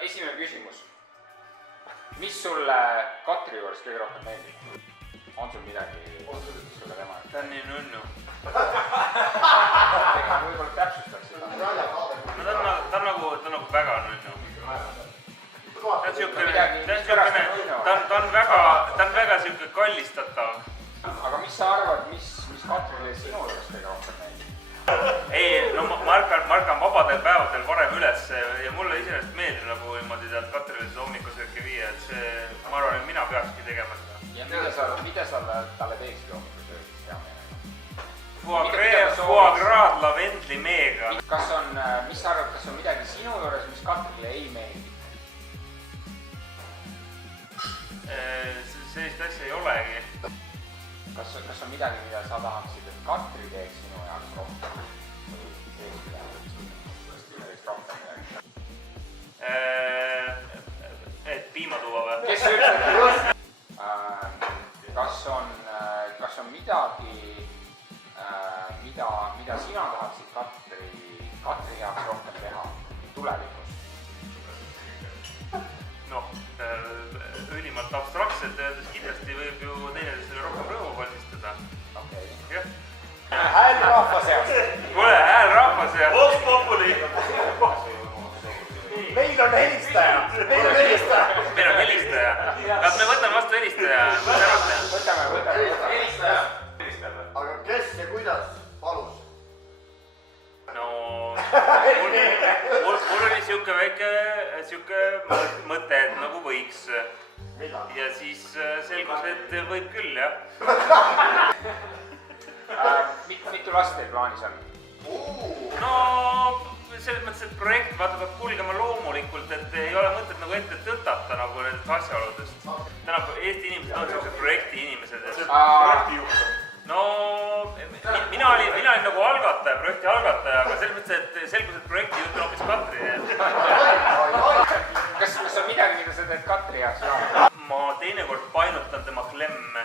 Esimene küsimus. Mis sulle Katri juures kõige rohkem meeldib? On sul midagi sulle tema? Ta on nii nunnu. Võib-olla täpsustaks seda. Ta on nagu väga nunnu. Ta on väga siuke kallistatav. Aga mis sa arvad, mis Katrile sinu juures kõige rohkem meeldib? Ei, no ma ärkan vabadel päevadel varem üles ja mulle iseenesest meeldib nagu niimoodi tead Katrile seda hommikusööki viia, et see, ma arvan, et mina peakski tegema seda. Ja mida sa talle teeksid hommikusöögis hea meelega? Foie gras lavendlimeega. Mis sa arvad, kas on midagi sinu juures, mis Katrile ei meeldi? Sellist asja ei olegi. Kas on midagi, mida sa tahaksid, et Katri teeks sinu jaoks rohkem? Et piima tuua või? Kes ütleb? Kas on midagi, mida sina tahaksid Katri jaoks rohkem teha tulevikus? Noh, ülimalt abstraktselt öeldes kindlasti võib ju teineteisele rohkem rõõmu valmistada. Okei. Jah. Hääl rahva seas. Kuule, hääl rahva seas. Vox Populi. Meil on helistaja. Kas me võtame vastu helistaja? Võtame. Helistaja. Aga kes ja kuidas palus? No, mul oli siuke väike mõte, et nagu võiks. Ja siis selgus, et võib küll, jah. Mitu last teil plaanis on? No, selles mõttes, et projekt vaata peab kulgema loomulikult, et ei ole mõtet nagu ette tõtata nagu nendest asjaoludest. Täna Eesti inimesed on sellised projekti inimesed. No, mina olin nagu projekti algataja, aga selles mõttes, et selgus, et projekti juht on hoopis Katri. Kas on midagi, mida sa teed Katri jaoks? Ma teinekord painutan tema klemme.